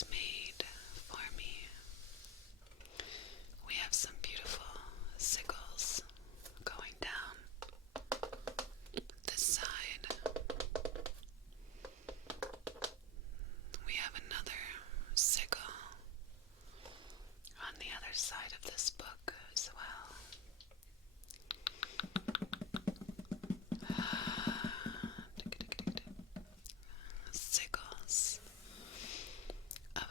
was made for me. We have some beautiful sickles going down this side. We have another sickle on the other side of this book as well. Sickles of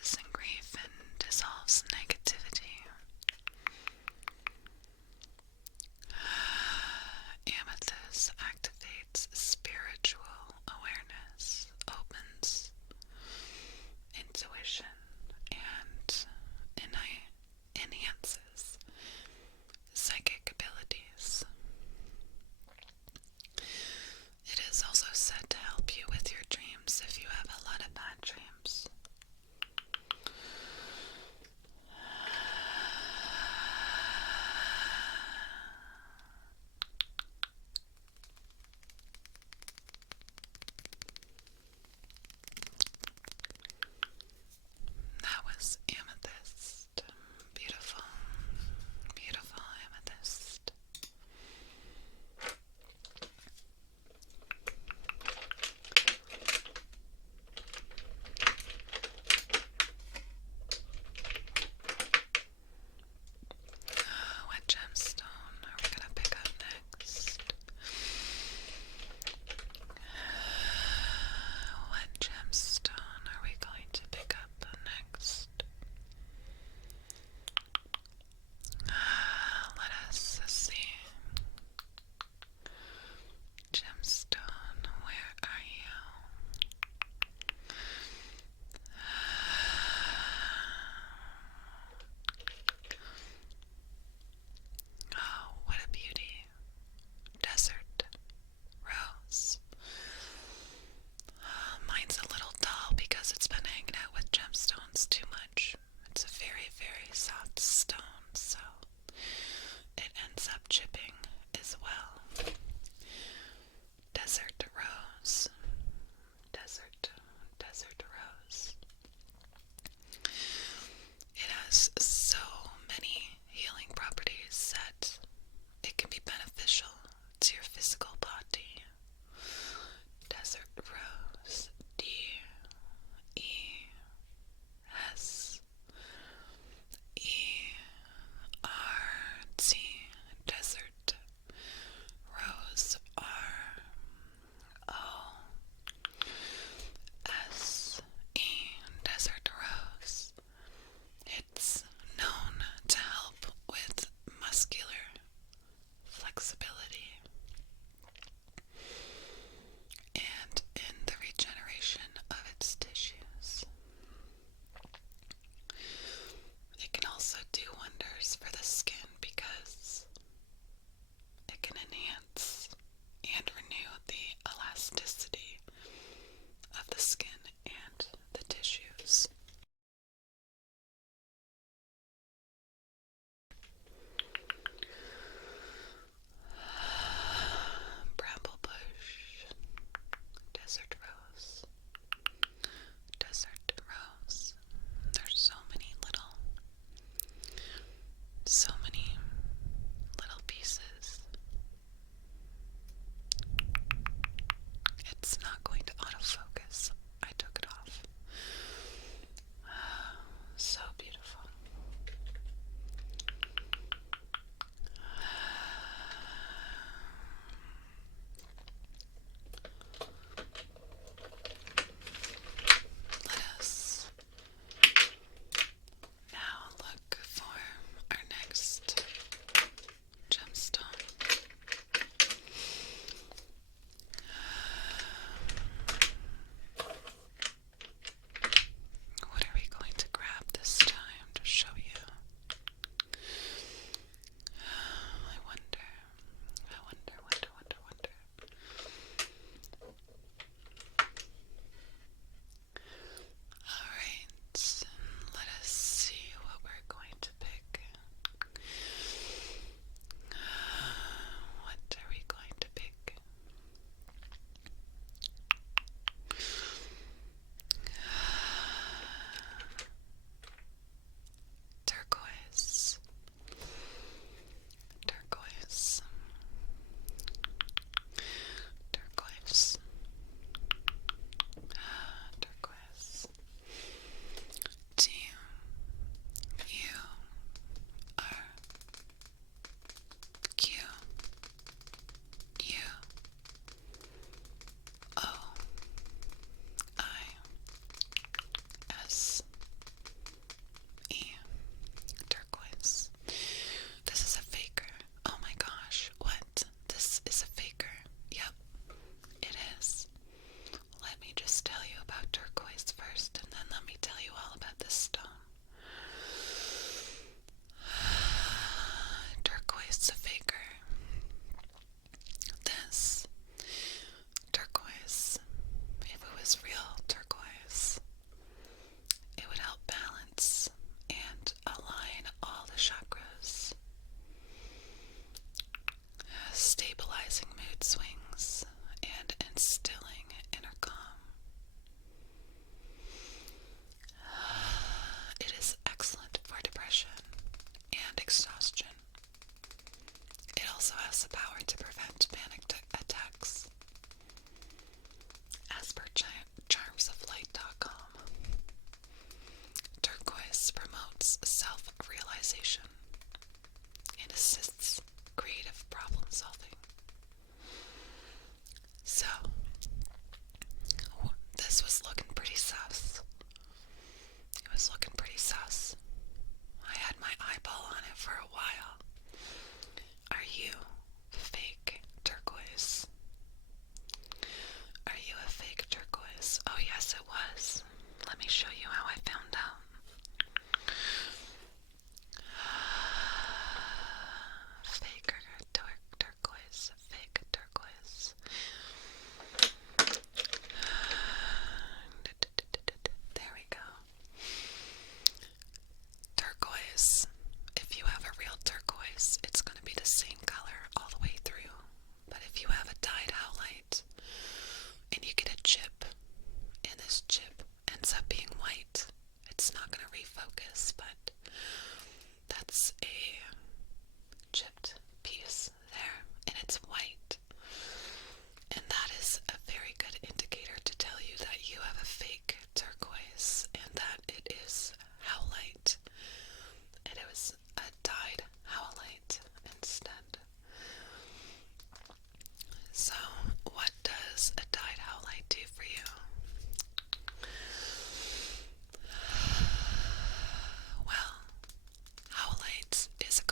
challenges and grief and dissolves negativity. Amethyst activates spiritual awareness, opens intuition, and enhances psychic abilities. It is also said to help you with your dreams if you have a lot of bad dreams. That was amethyst. Beautiful, beautiful amethyst. What gemstone are we going to pick up next? What gemstone are we going to pick up next? Let us see. Gemstone, where are you? Oh, what a beauty. Desert rose. Mine's a little dull because it's been hanging out with gemstones too much. It's a very, very soft stone, so it ends up chipping as well. Desert rose. Desert rose. It has so many healing properties that it can be beneficial to your physical body. Desert rose. D-E-S-E-R-T. it is excellent for depression and exhaustion. It also has the power to prevent panic attacks. As per charmsoflight.com, turquoise promotes self-realization and assists creative problem solving. So, this was looking pretty sus. It was looking pretty sus. I had my eyeball on it for a while. Are you fake turquoise? Are you a fake turquoise? Oh yes, it was. Let me show you how I found out. Fake turquoise. Fake turquoise. There we go. Turquoise. If you have a real turquoise, it's going to be the same color all the way through. But if you have a dyed howlite and you get a chip, and this chip ends up being white, it's not going to refocus, but that's a chipped piece there, and it's white. And that is a very good indicator to tell you that you have a fake turquoise and that it is howlite. And it was a dyed howlite instead. So, what does a dyed howlite do for you? Well, howlite is a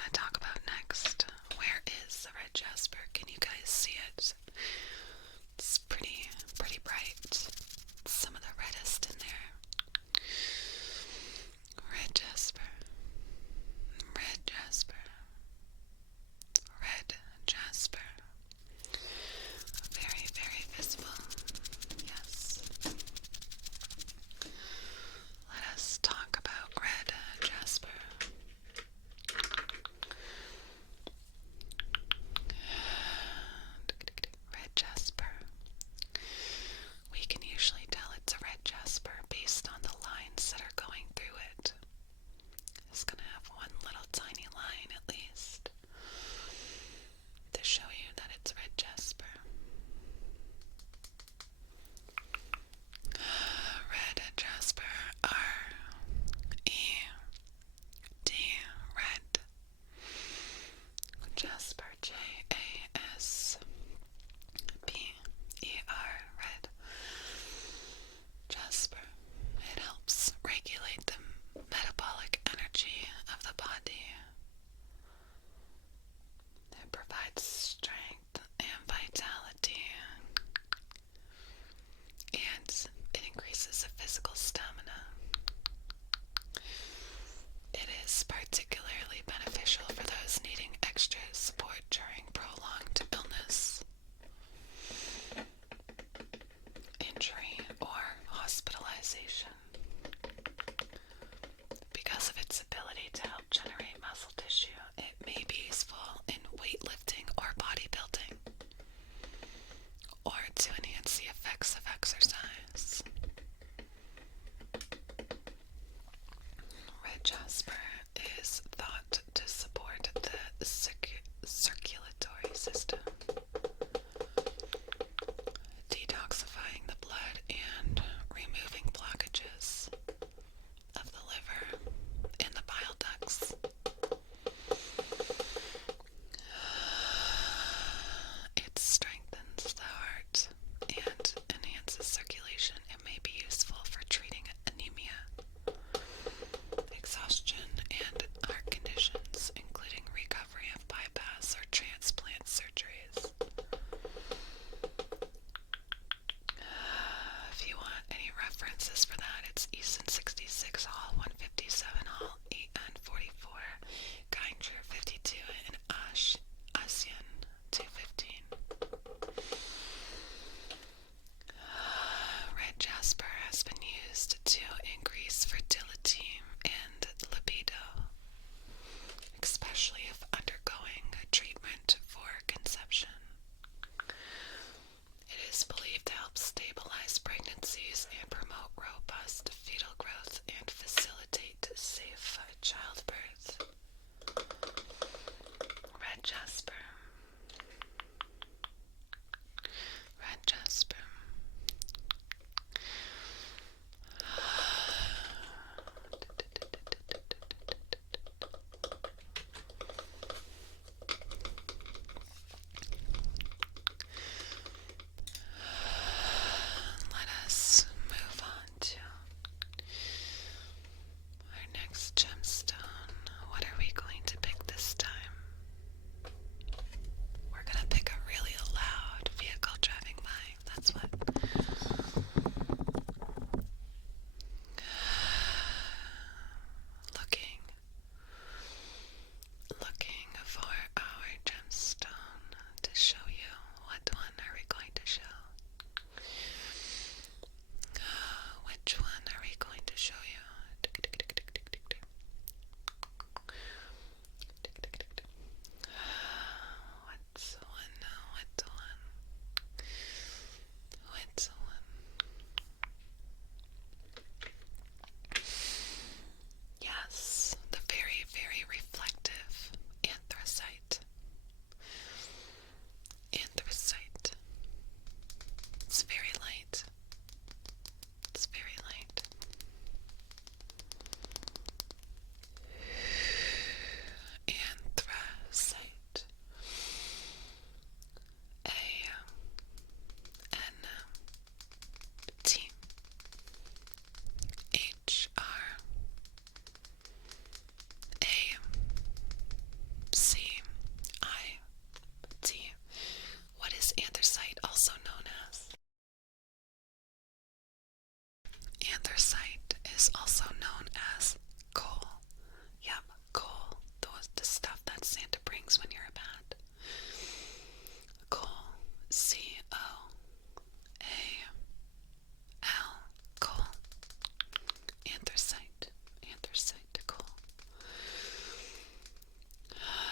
going to talk about next. Where is the red jasper? Can you guys see it? It's pretty bright. Some of the reddest in there. Red jasper. Red jasper. Red jasper. Very, very visible. Yes. Let us talk about red jasper.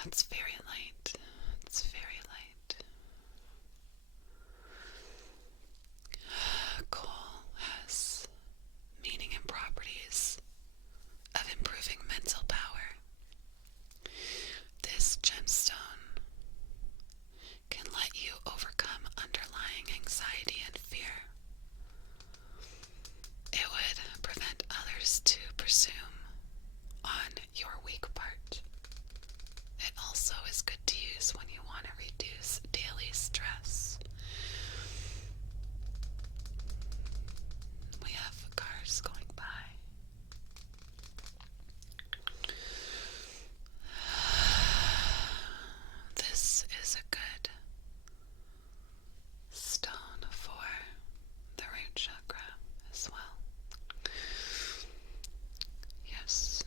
It's very light. It's very light. Coal has meaning and properties of improving mental power. This gemstone can let you overcome underlying anxiety and fear. It would prevent others to presume on your weak part. It also is good to use when you want to reduce daily stress. We have cars going by. This is a good stone for the root chakra as well. Yes.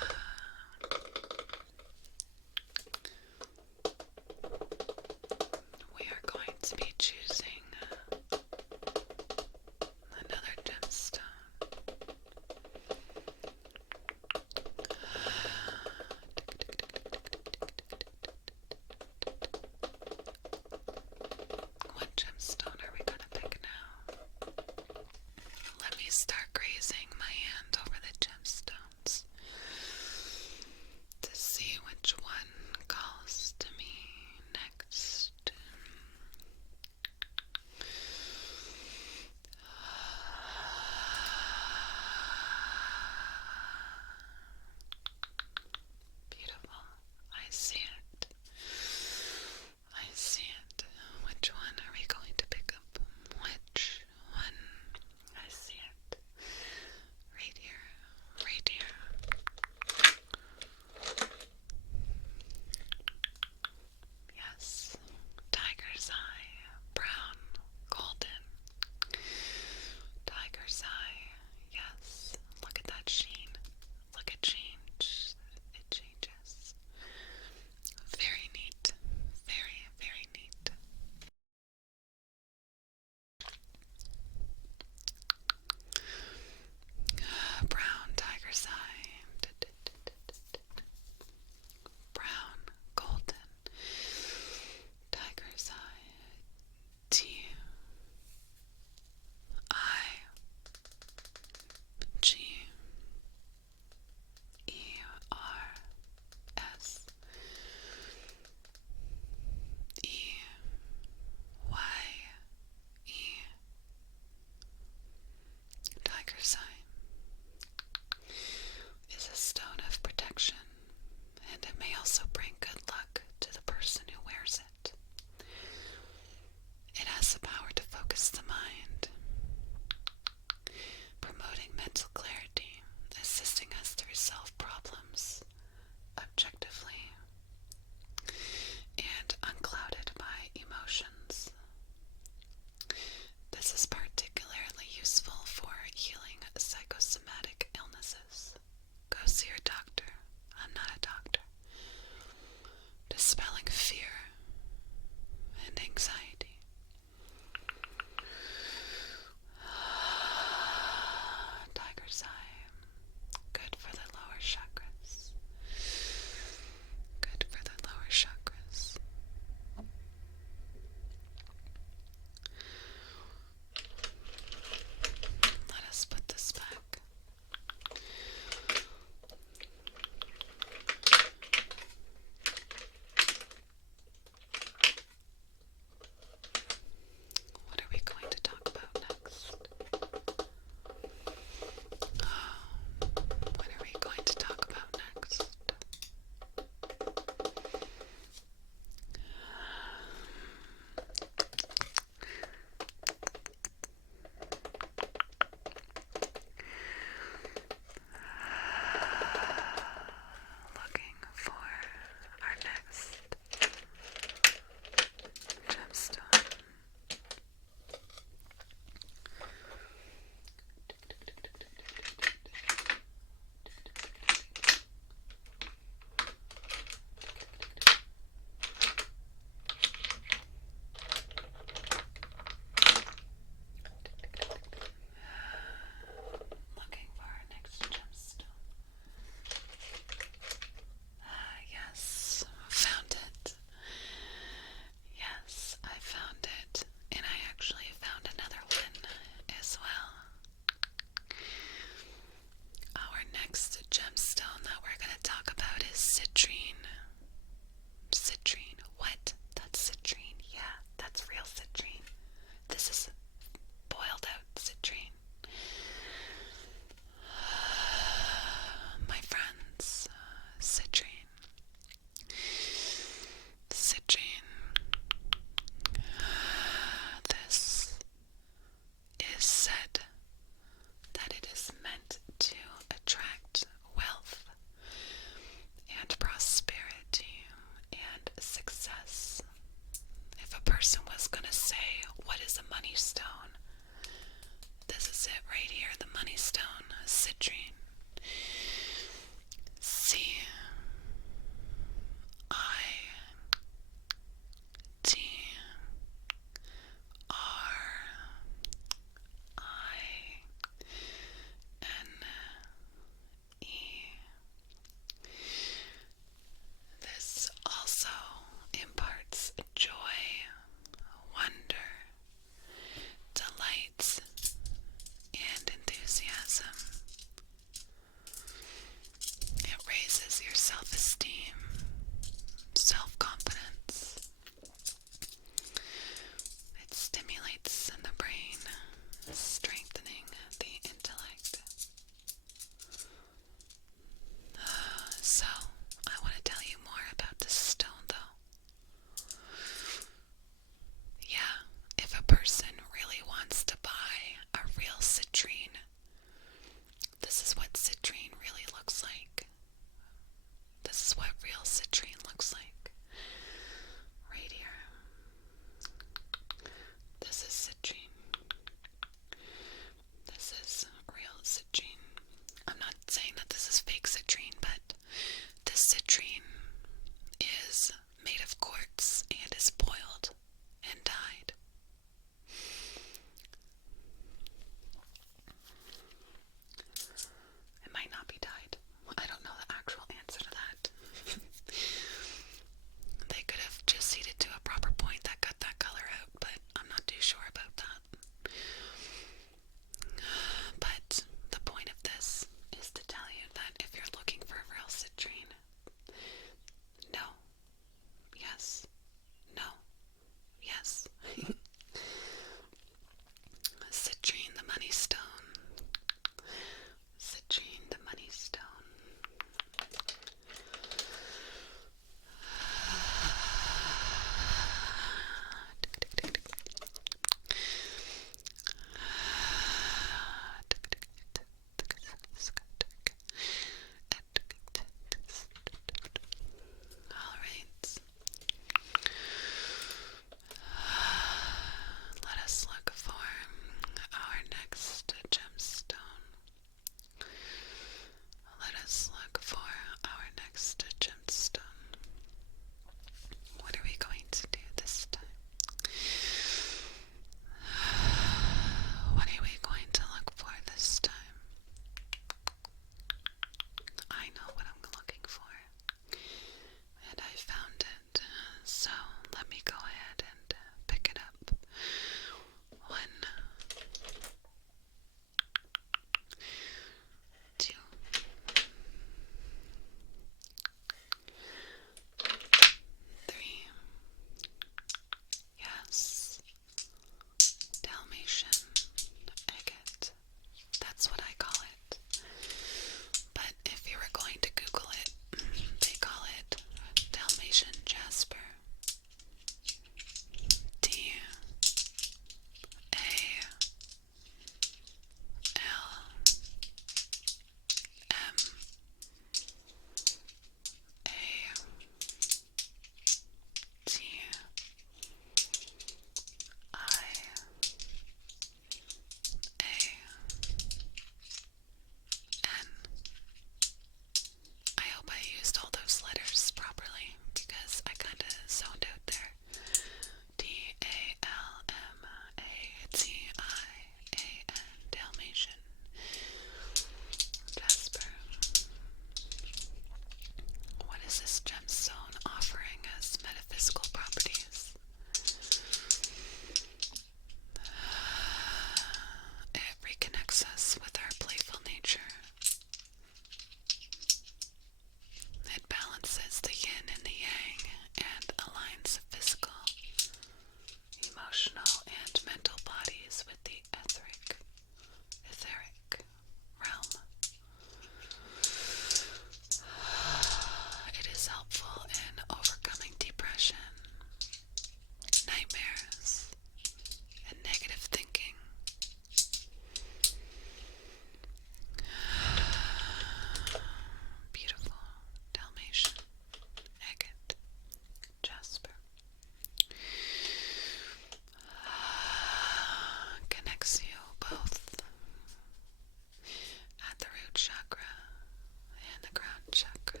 chakra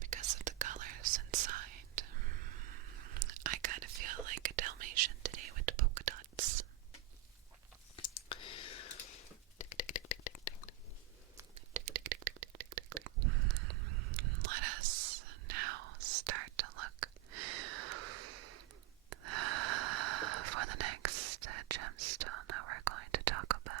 because of the colors inside. I kind of feel like a Dalmatian today with the polka dots. Let us now start to look for the next gemstone that we're going to talk about.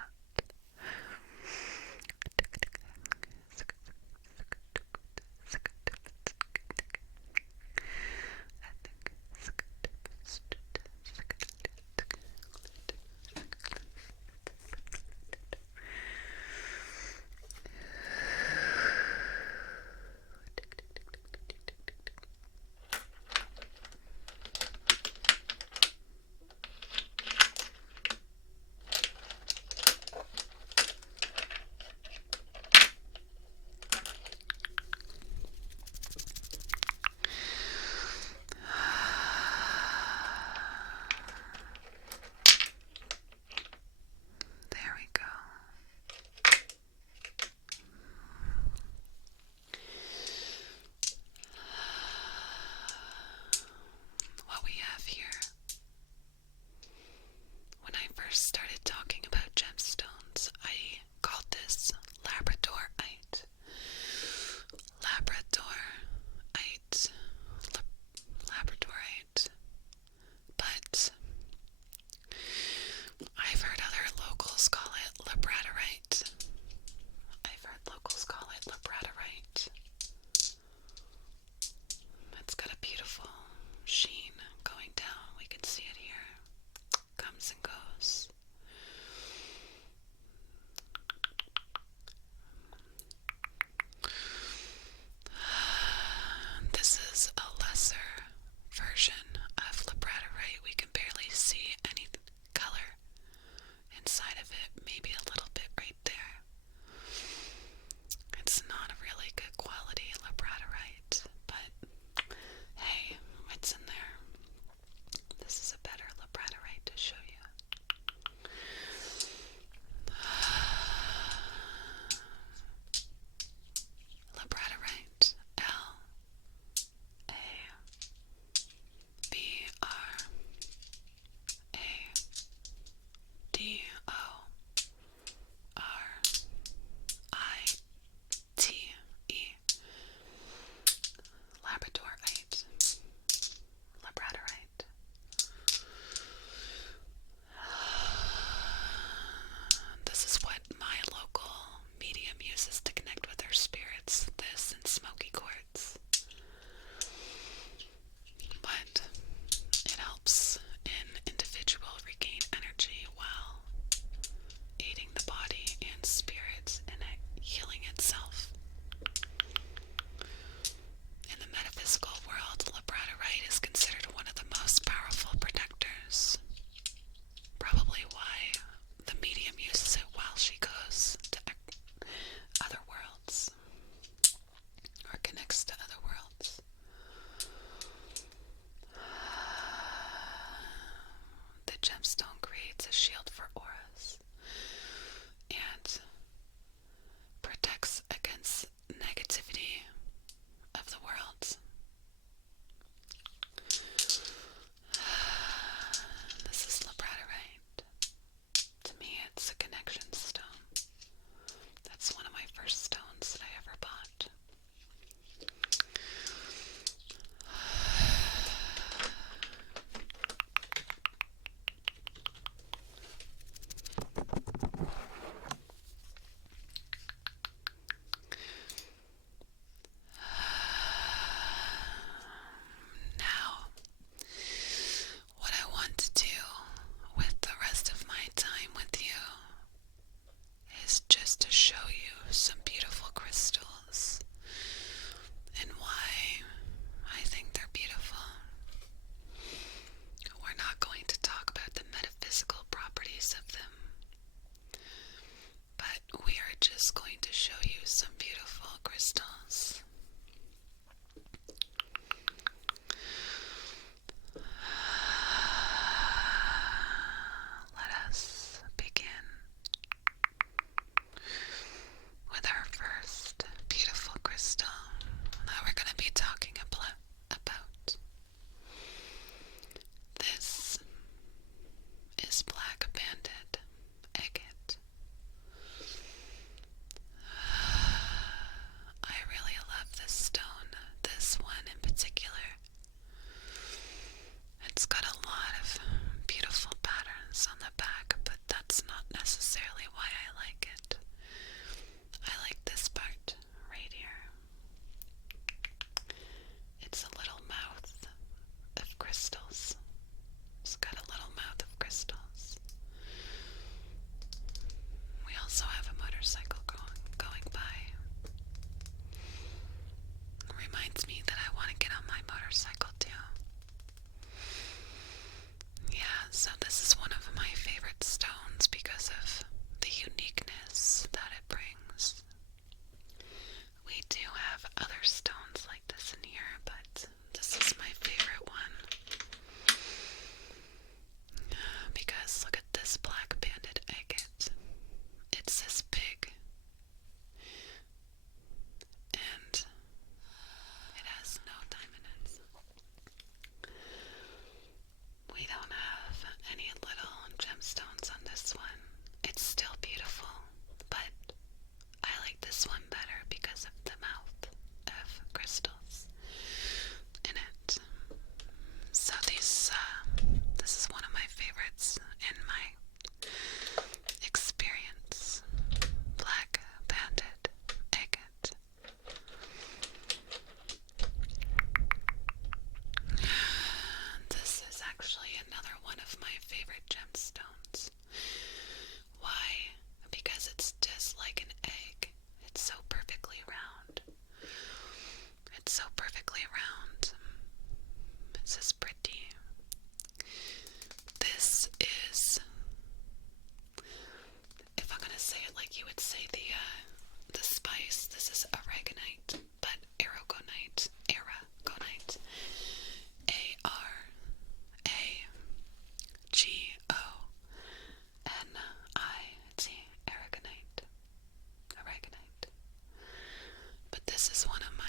But this is one of my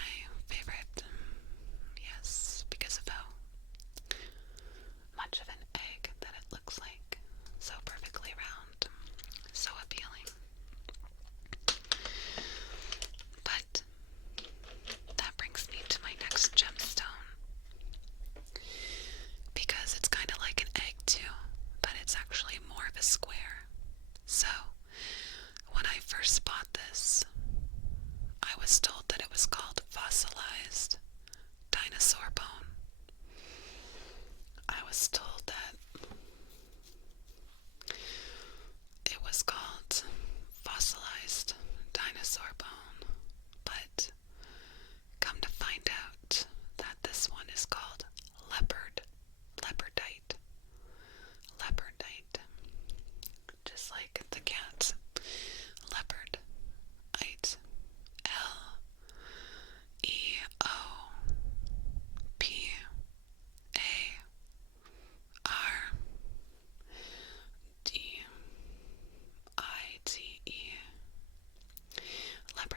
favorite, yes, because of how much of an egg that it looks like. So perfectly round, so appealing. But that brings me to my next gemstone, because it's kind of like an egg too, but it's actually more of a square. So when I first bought this, I was told that it was called fossilized dinosaur bone. I was told that it was called fossilized dinosaur bone, but come to find out that this one is called Labradorite. Labradorite. Just like the cat. Leopardite. Leopardite.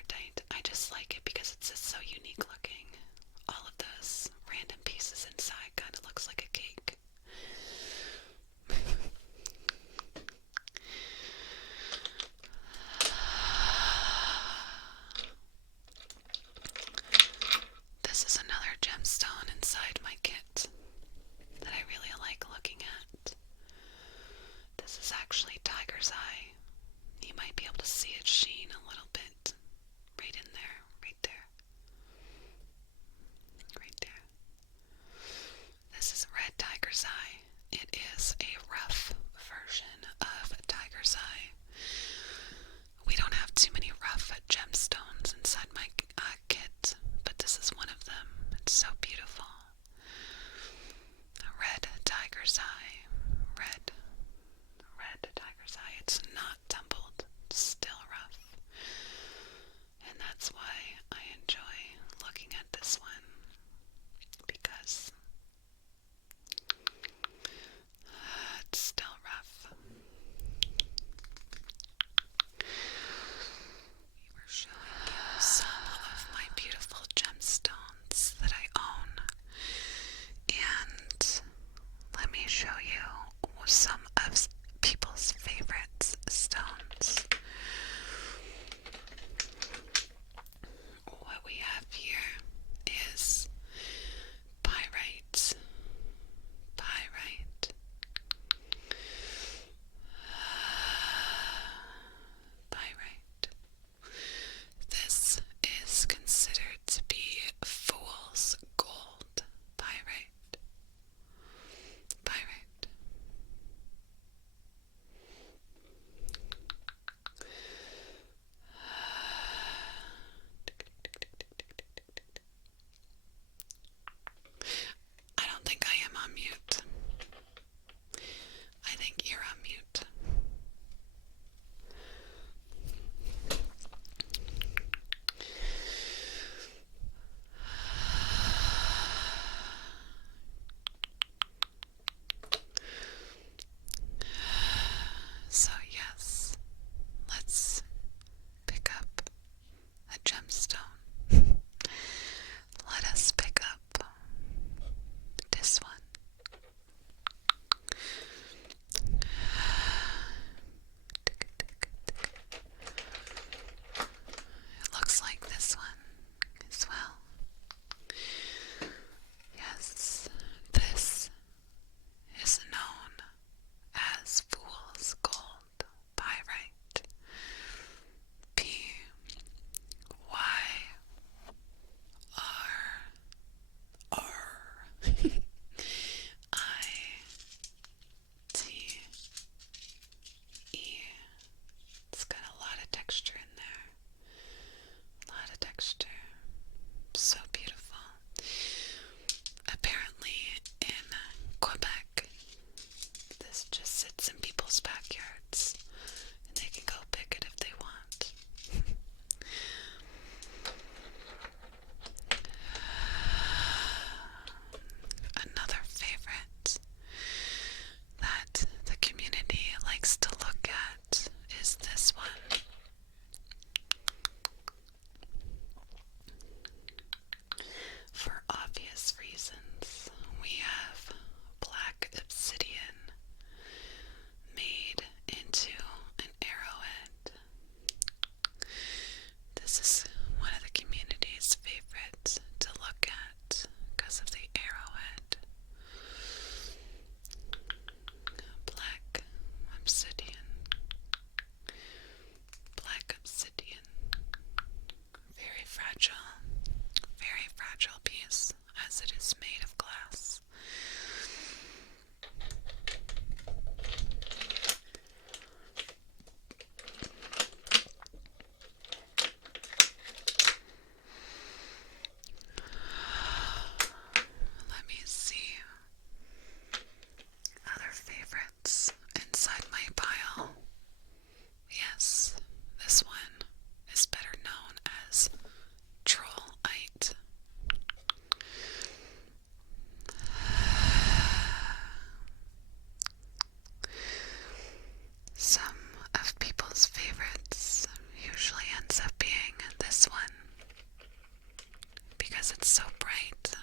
because it's so bright.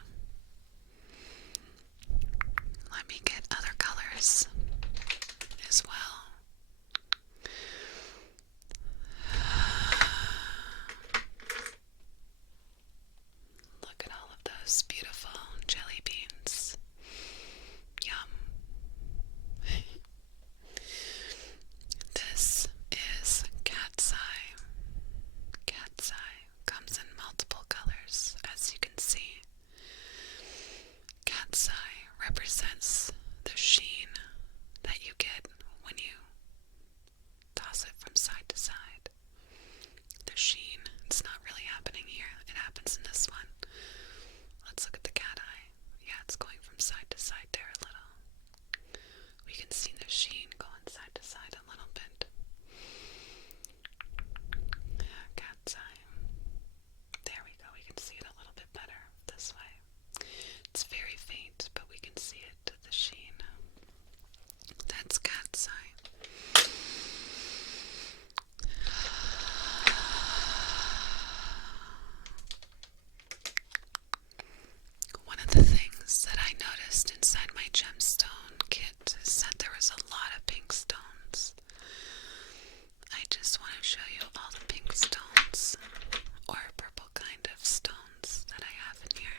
Let me get other colors as well. Look at all of those beautiful jelly beans. Yum. This is cat's eye. Cat's eye comes in multiple colors, as you can see. Cat's eye represents the sheen that you get when you toss it from side to side. The sheen, it's not really happening here. It happens in this one. Let's look at the cat eye. Yeah, it's going from side to side there a little. We can see the sheen going side to side a little bit. Yeah, cat's eye. There we go. We can see it a little bit better this way. It's very faint, but we can see it to the sheen. That's cat's eye. One of the things that I noticed inside my gemstone kit is that there was a lot of pink stones. I just want to show you all the pink stones, or purple kind of stones, that I have in here.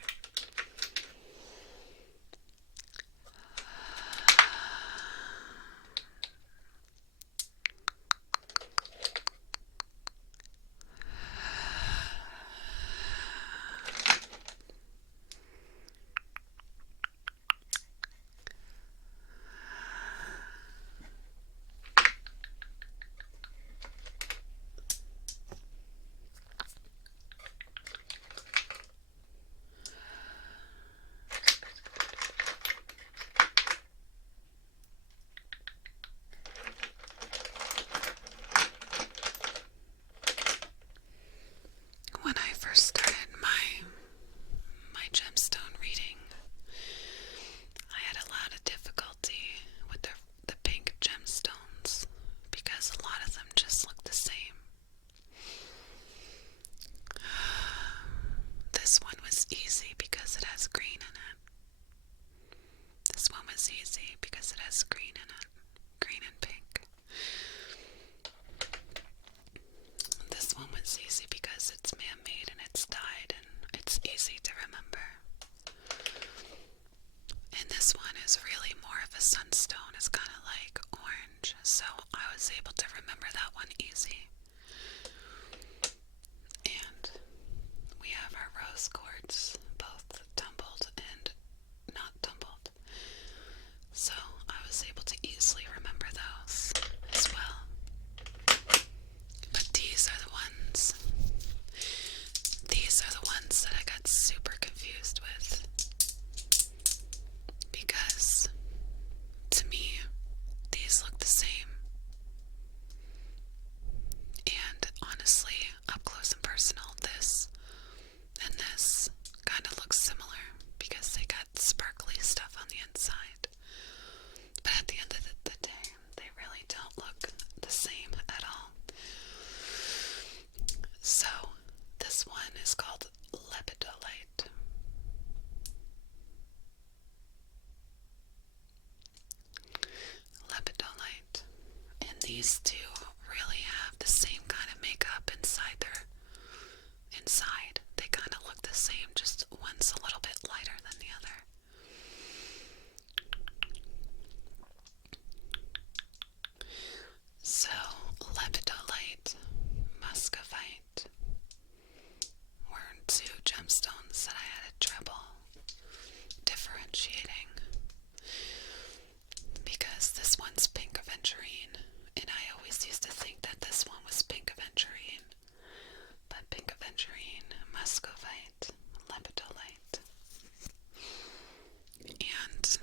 When I first started my gemstone reading, I had a lot of difficulty with the pink gemstones because a lot of them just look the same. This one was easy because it has green in it. This one was easy because it has green in it. Green and pink. This one was easy because it's man-made and it's dyed and it's easy to remember. And this one is really more of a sunstone. It's kind of like orange, so I was able to remember that one easy. And we have our rose quartz, both tumbled and not tumbled. So I was able to easily remember those as well. But these are the ones that I got super confused with. Because to me, these look the same. And honestly, up close and personal, this and this kind of look similar because they got sparkly stuff on the inside. But at the end of the day, they really don't look the same at all. So, this one is called Labradorite. Labradorite. And these two really have the same kind of makeup inside. They kind of look the same, just one's a little bit lighter than the other. So, Labradorite, Muscovite were two gemstones that I had trouble differentiating because this one's pink aventurine, and I always used to think that this one was pink aventurine, but pink aventurine, Muscovite, Labradorite. And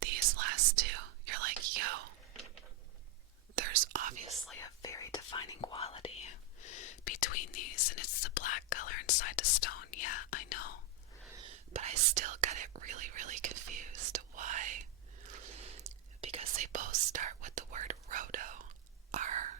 these last two, you're like, yo, there's obviously a very defining quality between these, and it's the black color inside the stone. Yeah, I know. But I still got it really, really confused. Why? Because they both start with the word rhodo. R-H-O-D-O.